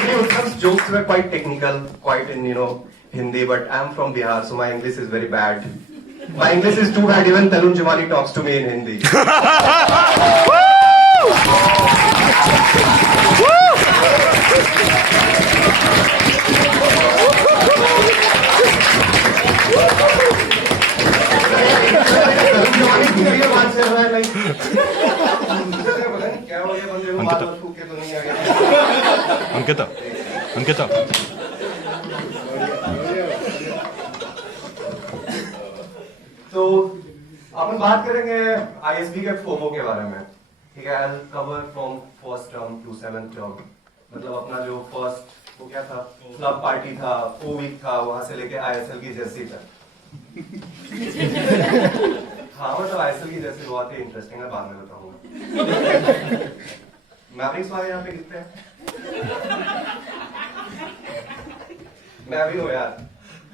Basically, Utsam's jokes were quite technical, quite in, Hindi, but I'm from Bihar, so my English is very bad. My English is too bad, even Tarun Jawani talks to me in Hindi. Ankita Ankita तो अपन बात करेंगे ISB के FOMO के बारे में, ठीक है। I'll cover from first term to seventh term, मतलब अपना जो फर्स्ट वो क्या था, क्लब पार्टी था, ओ वीक था, वहां से लेके आईएसएल की जर्सी तक। हाँ मतलब आईएसएल की जर्सी बहुत ही इंटरेस्टिंग है, बाद में बताऊंगा। मैवरिक्स वाले यहाँ पे कितने हैं? मैं भी हूँ यार।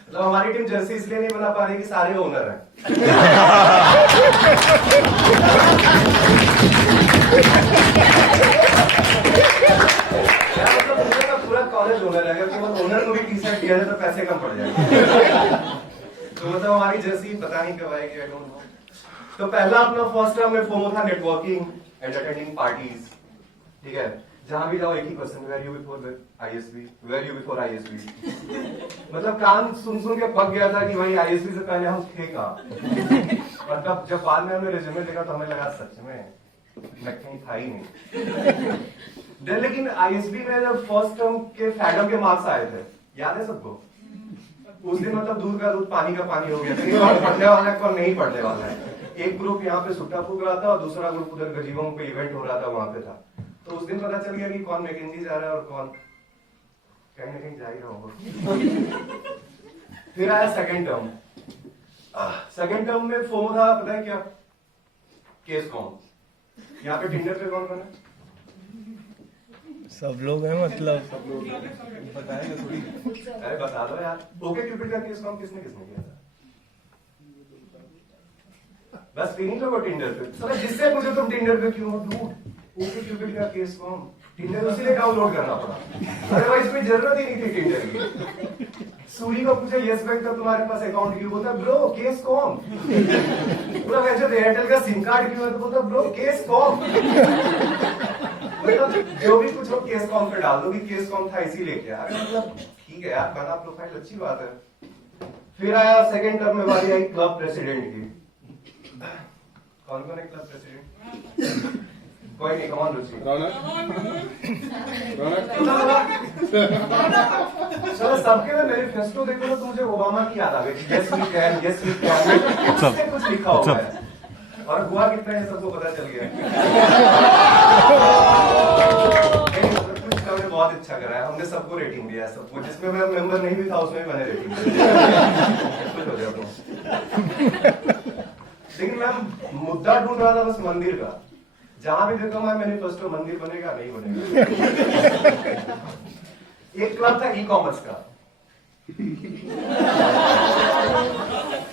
मतलब हमारी टीम जर्सी इसलिए नहीं बना पा रही कि सारे ओनर हैं। मतलब पूरा कॉलेज ओनर है, अगर केवल ओनर को भी टी शर्ट दिया जाए तो पैसे कम पड़ जाएंगे। तो मतलब हमारी जर्सी पता नहीं कब आएगी, आई डोंट नो। तो पहला अपना फर्स्ट टर्म में फोमो था नेटवर्किंग एंड अटेंडिंग पार्टीज, ठीक है। जहां भी जाओ एक ही question, where you before ISB, where you before ISB. मतलब कान सुन के पक गया था कि भाई आईएसबी से पहले हम थे कहां। और तब जब बाद में हमने रिज्यूमे देखा तो हमें लगा सच में मैं कहीं था ही नहीं। लेकिन आईएसबी में जब फर्स्ट टर्म के फैडम के मार्क्स आए थे, याद है सबको? उस दिन मतलब दूध का दूध पानी का पानी हो गया था, कौन पढ़ने वाला है कौन नहीं पढ़ने वाला है। एक ग्रुप यहाँ पे सुट्टा फूक रहा था और दूसरा ग्रुप उधर गजीबों पे इवेंट हो रहा था, वहां पे था। तो उस दिन पता चल गया कि कौन मैकेंजी जा रहा है और कौन कहीं ना कहीं जा ही रहा होगा। फिर आया सेकंड टर्म। सेकंड टर्म में फोमो था, पता है क्या? Case com. यहाँ पे टिंडर पे कौन बना? सब लोग हैं, मतलब सब लोग बताएंगे थोड़ी। अरे बता दो यार, ओके क्यूपिड का केस कॉम किसने किया था? बस तीन लोगों टिंडर पे। सर जिससे पूछो तुम टिंडर पे क्यों हो? ओके क्यूपिड का केस कॉम, टिंडर उसी डाउनलोड करना पड़ा, अदरवाइज कोई जरूरत ही नहीं थी टिंडर की। सूरी को पूछा यस बैंक का तुम्हारे पास अकाउंट क्यों? बोलता ब्रो केस कॉम। पूरा वैसे एयरटेल का सिम कार्ड क्यों है? तो बोलता ब्रो केस कॉम। मतलब जो भी कुछ हो केस कॉम पे डाल दो कि केस कॉम था इसीलिए क्या। मतलब ठीक है यार, बना प्रोफाइल अच्छी बात है। फिर आया सेकंड टर्म में बारी आई क्लब प्रेसिडेंट की। कौन कौन है क्लब प्रेसिडेंट? कोई नहीं, कमान रुचि चलो सबके में मैनिफेस्टो देखो तो मुझे ओबामा की याद आ गई। Yes we can, yes we can, कुछ लिखा हुआ है। और हुआ कितना है सबको पता चल गया। कुछ हमने बहुत अच्छा करा है, हमने सबको रेटिंग दिया है, सबको। जिसमें मैं मेंबर नहीं भी था उसमें भी मैंने रेटिंग दिया। हो जाता हूँ। लेकिन मैं मुद्दा ढूंढ रहा था बस मंदिर का। जहां भी देखा मैं मैनिफेस्टो, मंदिर बनेगा नहीं बनेगा। एक क्लब था ई कॉमर्स का,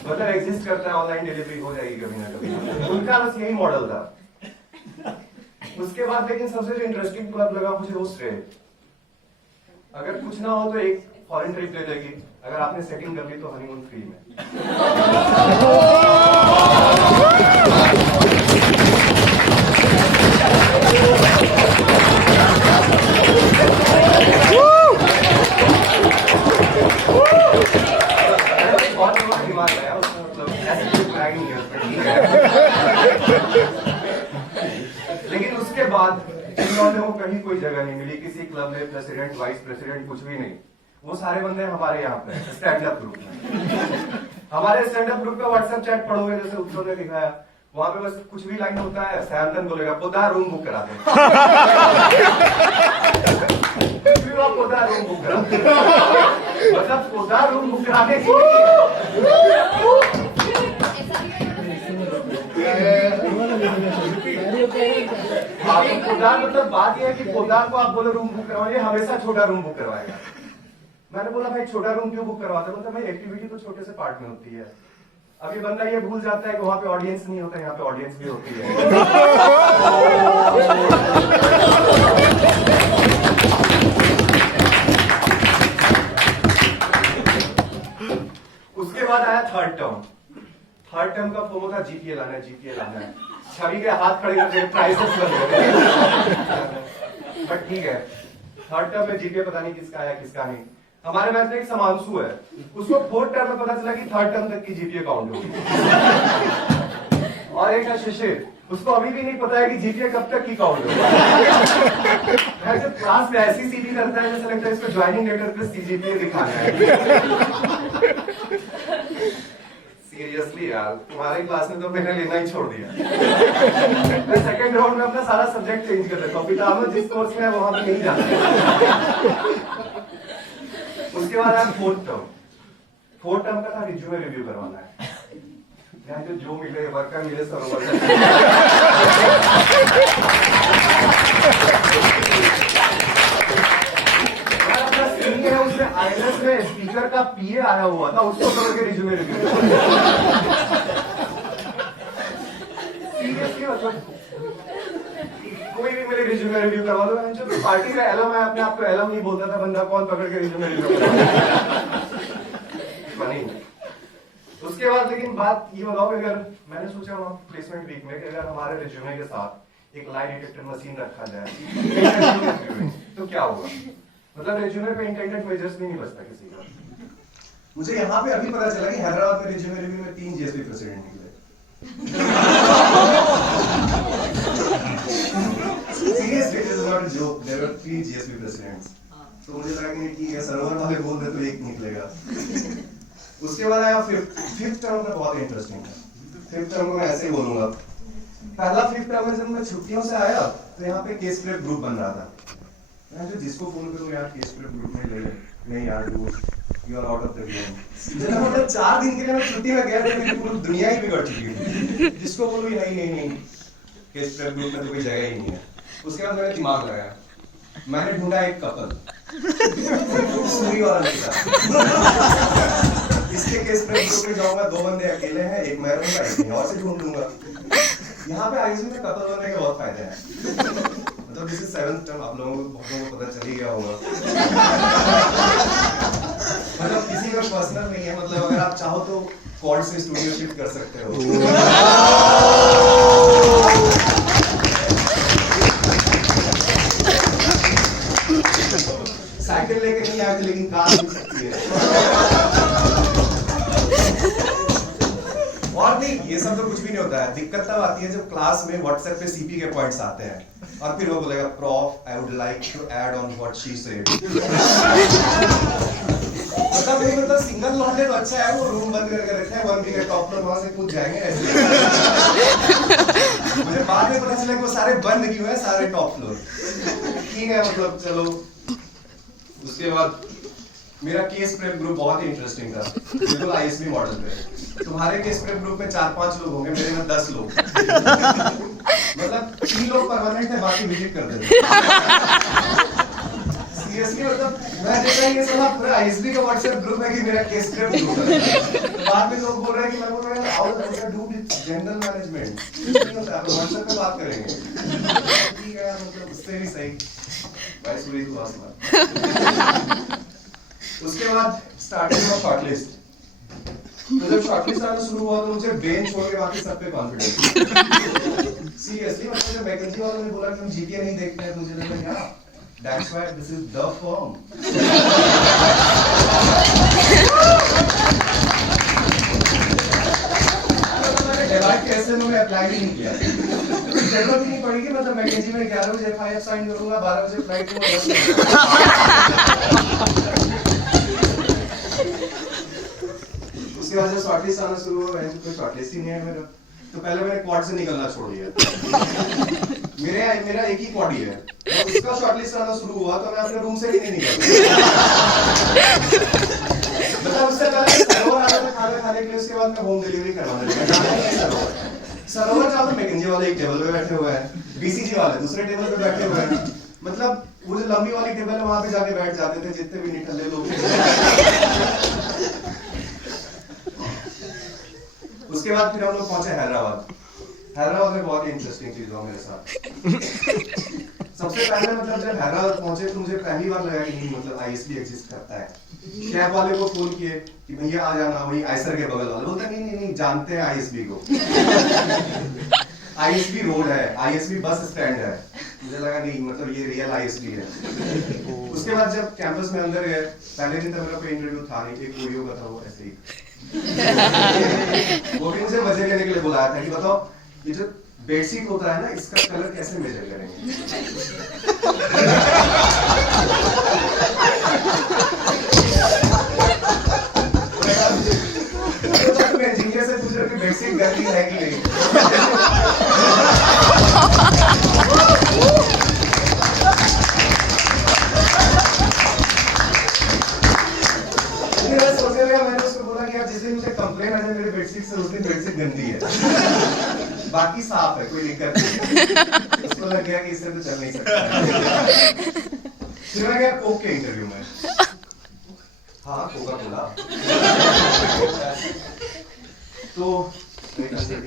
मतलब एग्जिस्ट करता है, ऑनलाइन डिलीवरी हो जाएगी कभी ना कभी। उनका बस यही मॉडल था। उसके बाद लेकिन सबसे जो इंटरेस्टिंग क्लब लगा मुझे वो श्रेय। अगर कुछ ना हो तो एक फॉरेन ट्रिप ले लेगी, अगर आपने सेटिंग कर ली तो हनीमून फ्री में। लेकिन उसके बाद इन लोगों को कहीं कोई जगह नहीं मिली, किसी क्लब में प्रेसिडेंट वाइस प्रेसिडेंट कुछ भी नहीं। वो सारे बंदे हमारे यहाँ पे स्टैंड अप ग्रुप में। हमारे स्टैंड अप ग्रुप का व्हाट्सएप चैट पढ़ोगे, जैसे उत्सव ने दिखाया, वहां पे बस कुछ भी लाइन होता है, सैमसन बोलेगा पोदा रूम बुक करा दे। पोदा रूम बुक करा दे, मतलब पोदा रूम बुक कराने के लिए पोदार, मतलब बात यह है कि पोदार को आप बोलो रूम बुक करवाइए, हमेशा छोटा रूम बुक करवाएगा। मैंने बोला भाई छोटा रूम क्यों बुक करवाते? बोलता भाई एक्टिविटी तो छोटे से पार्ट में होती है। अभी बंदा ये भूल जाता है कि वहां पे ऑडियंस नहीं होता, यहाँ पे ऑडियंस भी होती है। थर्ड टर्म का फोमो था जीपीए लाना है छवि के हाथ खड़े करके ट्राइसेप्स बन गए। बट ठीक है, थर्ड टर्म में जीपीए पता नहीं किसका है किसका नहीं। हमारे मैथ में एक समांशु है, उसको फोर्थ टर्म में पता चला कि थर्ड टर्म तक की जीपीए काउंट होगी। और एक है शिशिर, उसको अभी भी नहीं पता है कि जीपीए कब तक की काउंट होगी। जब क्लास में ऐसी सीधी करता है जैसे लगता है इसको ज्वाइनिंग लेटर पे सीजीपीए दिखाना है। सीरियसली यार, तुम्हारे क्लास में तो मैंने लेना ही छोड़ दिया। मैं सेकंड राउंड में अपना सारा सब्जेक्ट चेंज कर देता हूँ, पितामह जिस कोर्स में है वहां पे नहीं जाता। उसके बाद आया फोर्थ टर्म का था रिज्यूमे रिव्यू करवाना है। यहाँ जो मिले वर्कर मिले सरोवर है, उसमें आईएलएस में स्पीकर का पीए आया हुआ था, उसको पकड़ के रिज्यूमे रिव्यू। सीरियसली मतलब कोई भी मेरे रिज्यूमे रिव्यू करवा दो। जो पार्टी का एलम है, अपने आप को एलम नहीं बोलता था बंदा, कौन पकड़ के रिज्यूमे रिव्यू फनी। उसके बाद लेकिन बात ये बताओ, अगर मैंने सोचा वहां प्लेसमेंट वीक में कि अगर हमारे रिज्यूमे के साथ एक लाई डिटेक्टर मशीन रखा जाए तो क्या होगा। मतलब रिज्यूमे पे इंटेंडेड मेजर्स भी नहीं बचता किसी का। मुझे यहाँ पे अभी पता चला कि हैदराबाद में रिज्यूमे रिव्यू में 3 जीएसपी प्रेसिडेंट निकले। Seriously, it is not a joke. There were 3 GSP presidents. तो मुझे लगा कि ठीक है, सरोवर वाले बोल रहे तो एक निकलेगा। उसके बाद आया फिफ्थ टर्म में, बहुत इंटरेस्टिंग है। फिफ्थ टर्म को मैं ऐसे ही बोलूंगा। पहला फिफ्थ टर्म में जब मैं छुट्टियों से आया तो यहाँ पे केस प्रेप ग्रुप बन रहा था। मैं जो जिसको फोन करूँ यार केस प्रेप ग्रुप में ले नहीं यार you are out of the game. जब मतलब 4 दिन के लिए मैं छुट्टी में गया था, मेरी पूरी दुनिया ही बिगड़ चुकी थी। जिसको बोलूँ नहीं केस प्रेप ग्रुप में तो कोई जगह ही नहीं है। उसके बाद मैंने दिमाग लगाया, मैंने ढूंढा एक कपल सूरी वाला लड़का। इसके केस प्रेप ग्रुप में जाऊंगा, 2 बंदे अकेले हैं, एक मैं रहूंगा, एक कहीं और से ढूंढ लूंगा। यहाँ पे आईएसबी में कपल होने के बहुत फायदे हैं। मतलब दिस इज 7th टर्म, आप लोगों को पता चल ही गया होगा। मतलब किसी का पर्सनल नहीं है, मतलब अगर आप चाहो तो क्वाड से स्टूडियो शिफ्ट कर सकते हो। साइकिल लेके नहीं आते लेकिन कार मिल सकती है। और नहीं, ये सब तो कुछ भी नहीं होता है। दिक्कत तब आती है जब क्लास में व्हाट्सएप पे सीपी के पॉइंट्स आते हैं और फिर वो बोलेगा prof I would like to add on what she said. मतलब सिंगल लौंडे तो अच्छा है, वो रूम बंद करके रखे हैं, 1 बी के टॉप फ्लोर, वहां से कूद जाएंगे ऐसे। मुझे बाद में पता चला कि वो सारे बंद क्यों है, सारे टॉप फ्लोर। ठीक है, मतलब चलो। उसके बाद मेरा केस प्रेप ग्रुप बहुत ही इंटरेस्टिंग था, बिल्कुल आईएसबी मॉडल पे। तुम्हारे केस प्रेप ग्रुप में 4-5 लोग होंगे, मेरे में 10 लोग। मतलब 3 लोग परमानेंट है, बाकी विजिट करते थे। सीरियसली, मतलब मैं देखा ये सब पूरा आईएसबी का व्हाट्सएप ग्रुप है कि मेरा केस प्रेप ग्रुप है। बाद में लोग बोल रहे हैं कि मैं बोल रहा हूं how do you do with general management, नहीं होता है, व्हाट्सएप पे बात करेंगे। ठीक है, मतलब उससे भी सही भाई सुरी हुआ। उसके बाद स्टार्टिंग ऑफ शॉर्टलिस्ट। तो जब शॉर्टलिस्ट आना शुरू हुआ तो मुझे बेंच छोड़ के बाकी सब पे कॉन्फिडेंस। सीरियसली, मतलब जब मैकेंजी वालों ने बोला कि हम जीपीए नहीं देखते हैं, मुझे लगा यार that's why this is the firm. मैंने डेलाइट के एसएमओ में अप्लाई भी नहीं किया। जरूरत ही नहीं पड़ेगी, मतलब मैकेंजी में 11 बजे एफआईआर साइन करूंगा, 12 बजे फ्लाइट में। उसके बाद जब शॉर्टलिस्ट आना शुरू हुआ, कोई शॉर्टलिस्ट ही नहीं है मेरा, तो पहले मैंने क्वाड से निकलना छोड़ दिया। मेरा एक ही क्वाड ही है, और उसका शॉर्टलिस्ट आना शुरू हुआ तो मैं अपने रूम से ही नहीं निकला। मतलब उससे पहले सरोवर आता था खाना खाने के लिए, उसके बाद मैं होम डिलीवरी करवाने लगा। सरोवर जहाँ पे मैकेंजी वाले एक टेबल पे बैठे हुए हैं, बीसीजी वाले दूसरे टेबल पे बैठे हुए हैं। मतलब वो जो लंबी वाली टेबल है वहां पे जाके बैठ जाते थे जितने भी निठल्ले लोग थे। उसके बाद फिर हम लोग पहुंचे हैदराबाद। हैदराबाद में बहुत ही इंटरेस्टिंग चीज हुआ मेरे साथ। सबसे पहले मतलब जब हैदराबाद पहुंचे तो मुझे पहली बार लगा कि नहीं मतलब आईएसबी एग्जिस्ट करता है। कैब वाले को फोन किए कि भैया आ जाना, वही आयसर के बगल वाले बोलते नहीं जानते हैं आईएसबी को। आईएसबी रोड है, आईएसबी बस स्टैंड है। मुझे लगा नहीं मतलब ये रियल आईएसबी है। उसके बाद जब कैंपस में अंदर गए, पहले दिन तक मेरा कोई इंटरव्यू था नहीं, एक वीडियो का था वो ऐसे ही। वो भी मुझे मजे लेने के लिए बुलाया था कि बताओ ये जो बेडशीट होता है ना, इसका कलर कैसे मेजर करेंगे। मैं इंजीनियर से पूछ रहा कि बेडशीट गंदी है कि नहीं। मैंने उसको बोला कि यार जिस दिन मुझे कंप्लेन आ जाए मेरे बेडशीट से, उस दिन बेडशीट गंदी है, बाकी साफ है, कोई दिक्कत नहीं। उसको लग गया कि इससे तो चल नहीं सकता। फिर मैं गया कोक के इंटरव्यू में। हाँ कोका कोला। तो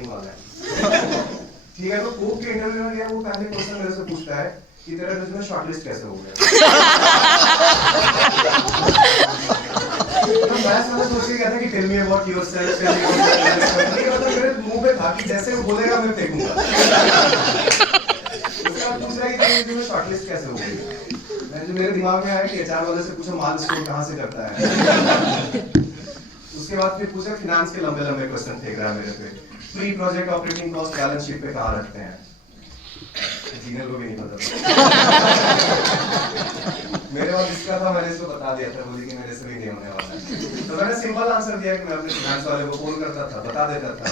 वाला है, ठीक है। तो कोक के इंटरव्यू में गया, वो पहले क्वेश्चन मेरे से पूछता है कि तेरा रिज्यूमे शॉर्टलिस्ट कैसे हो गया। तो मैं सोच के गया था कि टेल मी अबाउट योरसेल्फ, मतलब मेरे मुंह पे था कि जैसे वो बोलेगा मैं फेंकूंगा। उसका पूछ रहा है कि तेरे रिज्यूमे शॉर्टलिस्ट कैसे हो गई। जो मेरे दिमाग में आया कि एचआर वाले से पूछा माल स्टोर कहाँ से करता है। उसके बाद फिर पूछा फिनांस के लंबे लंबे क्वेश्चन फेंक रहा है मेरे पे। Pre project operating cost balance sheet पे कहाँ रखते हैं, इंजीनियर को भी नहीं पता था। मेरे पास इसका था, मैंने इसको बता दिया था, बोली कि मेरे से भी नहीं होने वाला है। तो मैंने सिंपल आंसर दिया कि मैं अपने फिनांस वाले को फोन करता था, बता देता था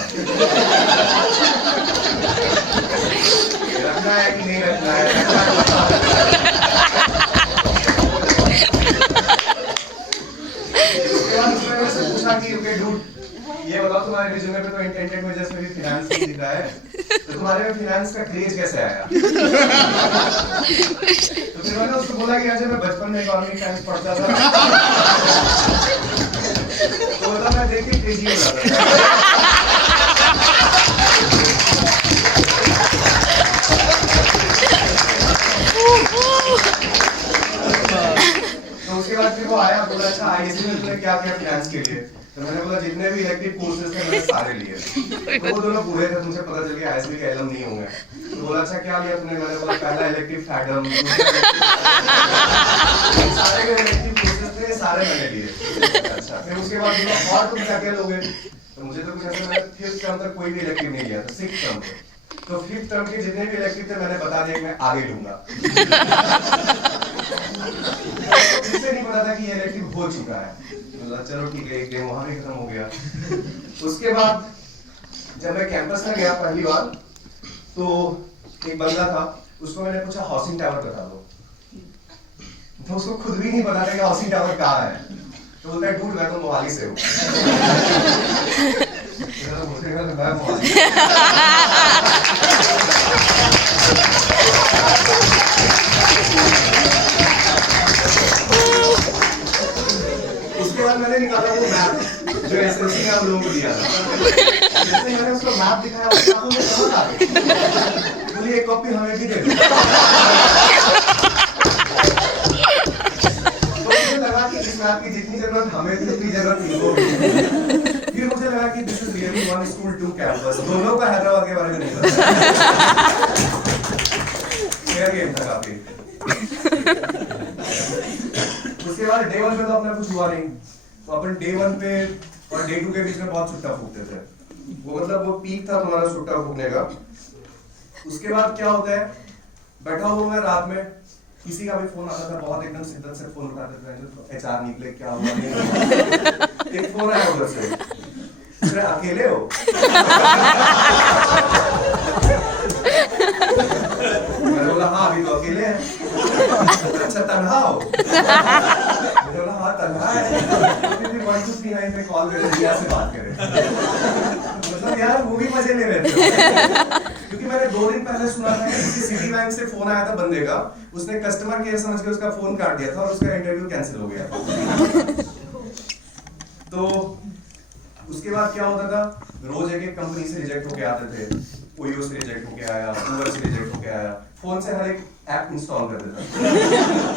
रखना है कि नहीं रखना है। पूछा कि ओके डूड, ये बताओ तुम्हारे रिज्यूमे पे तो इंटेंडेड वेजेस में भी फाइनेंस नहीं दिख रहा है, तो तुम्हारे में फाइनेंस का क्रेज कैसे आया। तो फिर मैंने उसको बोला कि जब मैं बचपन में इकोनॉमिक साइंस पढ़ता था तो बोला मैं देख के तेजी हो जाता था। तो उसके बाद फिर वो आया, बोला अच्छा आईएसबी में तुमने क्या किया फाइनेंस के लिए। तो मैंने बोला जितने भी इलेक्टिव कोर्सेज थे मैंने सारे लिए। तो वो दोनों पूरे थे, मुझे पता चल गया आईएसबी के एलम नहीं होंगे। तो बोला अच्छा क्या लिया तुमने। मैंने बोला पहला इलेक्टिव फैडम, सारे के इलेक्टिव कोर्सेज थे सारे मैंने लिए। अच्छा फिर उसके बाद और तुम क्या क्या लोगे। तो मुझे तो कुछ ऐसा, मैंने फिफ्थ टर्म तक कोई भी इलेक्टिव नहीं लिया था, सिक्स्थ टर्म तक। तो फिफ्थ टर्म के जितने भी इलेक्टिव थे मैंने बता दिया कि मैं आगे लूंगा। मुझे नहीं पता था कि ये इलेक्टिव हो चुका है। चलो ठीक है, एक दिन वहां भी खत्म हो गया। उसके बाद जब मैं कैंपस में गया पहली बार, तो एक बंदा था, उसको मैंने पूछा हाउसिंग टावर बता दो। तो उसको खुद भी नहीं पता था कि हाउसिंग टावर कहाँ है। तो बोलता है डूड मैं तो मोहाली से हूँ। मैं मोहाली। उसके बाद मैंने निकाला वो मैप जो एसएससी ने हम लोगों को दिया था। जैसे मैंने उसको मैप दिखाया, उसके आंखों में चमक आ गई। बोली एक कॉपी हमें भी दे दो। तो मुझे लगा कि इस मैप की जितनी जरूरत हमें थी उतनी जरूरत इनको भी। फिर मुझे लगा कि this is really one school two campus. दोनों का हैदराबाद के बारे में नहीं पता। फेयर गेम था काफी। उसके बाद डे 1 पे तो अपना कुछ हुआ नहीं, तो अपन डे 1 पे और डे 2 के बीच में बहुत छुट्टा फूकते थे। वो मतलब वो पीक था तुम्हारा छुट्टा फूकने का। उसके बाद क्या होता है, बैठा हुआ मैं रात में, किसी का भी फोन आता था, बहुत एकदम शिद्दत से फोन उठाते थे, तो एचआर निकले क्या हुआ नहीं। एक फोन आया उधर से, अकेले हो। मैंने बोला हाँ अभी तो अकेले हैं। अच्छा तन्हा हो। मैंने बोला हाँ तन्हा है। फिर भी 1239 पे कॉल करे, रिया से बात करे। मतलब यार वो भी मजे ले रहे थे। क्योंकि मैंने 2 दिन पहले सुना था कि किसी सिटी बैंक से फोन आया था बंदे का, उसने कस्टमर केयर समझ के उसका फोन काट दिया था और उसका इंटरव्यू कैंसिल हो गया था। तो उसके बाद क्या होता था, रोज एक कंपनी से रिजेक्ट होके आते थे। ओयो से रिजेक्ट होके आया, उबर से रिजेक्ट होके आया, फोन से हर एक ऐप इंस्टॉल कर देता,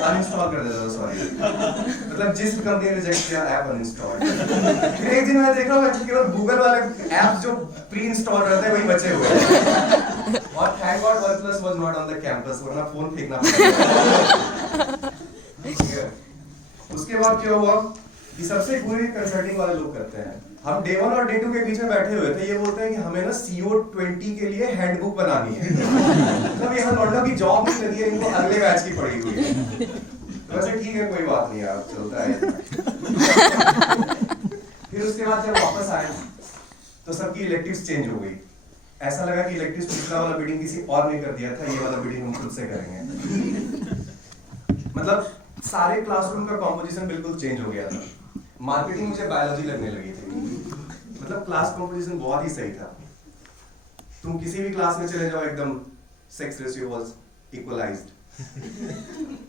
अनइंस्टॉल कर देता, सॉरी, मतलब जिस कंपनी ने रिजेक्ट किया ऐप अनइंस्टॉल। फिर एक दिन मैं देख रहा हूँ केवल गूगल वाले ऐप जो प्री इंस्टॉल रहते हैं वही बचे हुए हैं, और thank God OnePlus was not on the campus, वरना फोन फेंकना पड़ेगा। ठीक है, उसके बाद क्या हुआ कि सबसे बुरी कंसल्टिंग वाले लोग करते हैं, हम डे 1 और डे 2 के बीच में बैठे हुए थे, ये बोलते हैं कि हमें ना CO20 के लिए हैंडबुक बनानी है। मतलब ये लौंडों की जॉब नहीं लगी है, इनको अगले बैच की पड़ी हुई है। तो वैसे ठीक है, कोई बात नहीं यार, चलता है। फिर उसके बाद जब वापस आए तो सबकी इलेक्टिव्स चेंज हो गई। ऐसा लगा कि इलेक्टिव्स पिछला वाला बिडिंग किसी और ने कर दिया था, ये वाला बिडिंग हम खुद से करेंगे। मतलब सारे क्लासरूम का कॉम्पोजिशन बिल्कुल चेंज हो गया था। मार्केटिंग मुझे बायोलॉजी लगने लगी थी, मतलब क्लास कॉम्पोजिशन बहुत ही सही था। तुम किसी भी क्लास में चले जाओ, एकदम सेक्स रेशियो वाज इक्वलाइज्ड।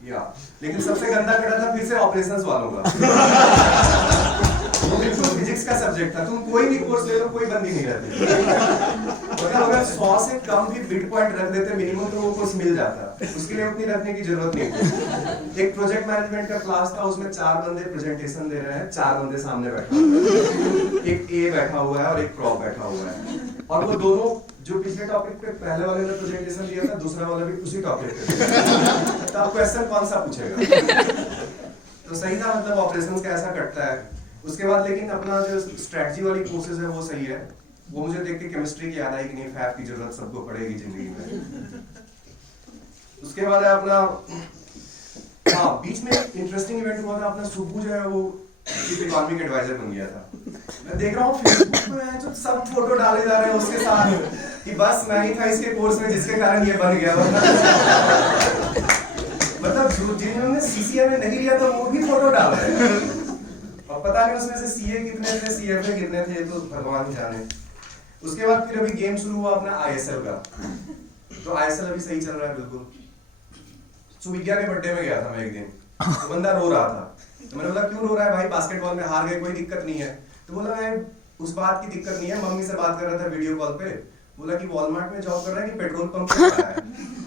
या लेकिन सबसे गंदा कड़ा था फिर से ऑपरेशंस वालों का। वो बिल्कुल फिजिक्स का सब्जेक्ट था, तुम कोई भी कोर्स ले लो कोई बंदी नहीं रहती। अगर 100 से कम भी बिट पॉइंट रख देते मिनिमम तो वो कोर्स मिल जाता, उसके लिए उतनी रखने की जरूरत नहीं थी। एक प्रोजेक्ट मैनेजमेंट का क्लास था, उसमें 4 बंदे प्रेजेंटेशन दे रहे हैं, 4 बंदे सामने बैठे हैं, एक ए बैठा हुआ है और एक प्रॉप बैठा हुआ है, और वो दोनों जो पिछले टॉपिक पे पहले वाले ने प्रेजेंटेशन दिया था, दूसरा वाला भी उसी टॉपिक पे, तो आप क्वेश्चन कौन सा पूछेगा? तो सही था, मतलब ऑपरेशंस का ऐसा कटता है। उसके बाद लेकिन अपना जो स्ट्रेटजी वाली कोर्सेज है वो सही है, वो मुझे देख के केमिस्ट्री की याद आई कि नहीं, फैब की जरूरत सबको पड़ेगी जिंदगी में। उसके बाद है अपना, हाँ बीच में इंटरेस्टिंग इवेंट हुआ था अपना, सुब्बू जो है वो इकोनॉमिक एडवाइजर बन गया था। मैं देख रहा हूँ फेसबुक में जो सब फोटो डाले जा रहे हैं उसके साथ कि बस मैं ही था इसके कोर्स में जिसके कारण ये बन गया। मतलब जिन्होंने CCA में नहीं लिया था वो भी फोटो डाल रहे हैं, और पता नहीं उसमें से CA कितने थे, CFA कितने थे, ये तो भगवान ही जाने। उसके बाद फिर अभी गेम शुरू हुआ अपना ISL का, तो ISL अभी सही चल रहा है बिल्कुल। सुविज्ञा के बर्थडे में गया था मैं एक दिन, तो बंदा रो रहा था, तो मैंने बोला क्यों रो रहा है भाई, बास्केटबॉल में हार गए कोई दिक्कत नहीं है। तो बोला मैं उस बात की दिक्कत नहीं है, मम्मी से बात कर रहा था वीडियो कॉल पे, बोला कि वॉलमार्ट में जॉब कर रहा है कि पेट्रोल पंप पे खड़ा है।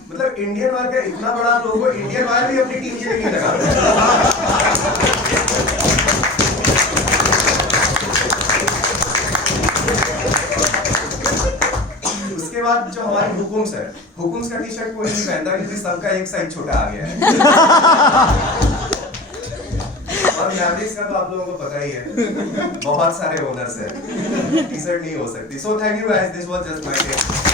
मतलब इंडियन ऑयल का इतना बड़ा लोगो, इंडियन ऑयल भी अपनी टीम के लिए नहीं लगा। उसके बाद जो हमारी हुकुम्स है, हुकुम्स का टी-शर्ट कोई नहीं पहनता क्योंकि सबका एक साइज छोटा आ गया है। और मैवरिक्स का तो आप लोगों को पता ही है, बहुत सारे ओनर्स हैं, टी-शर्ट नहीं हो सकती। So thank you guys, this was just my day.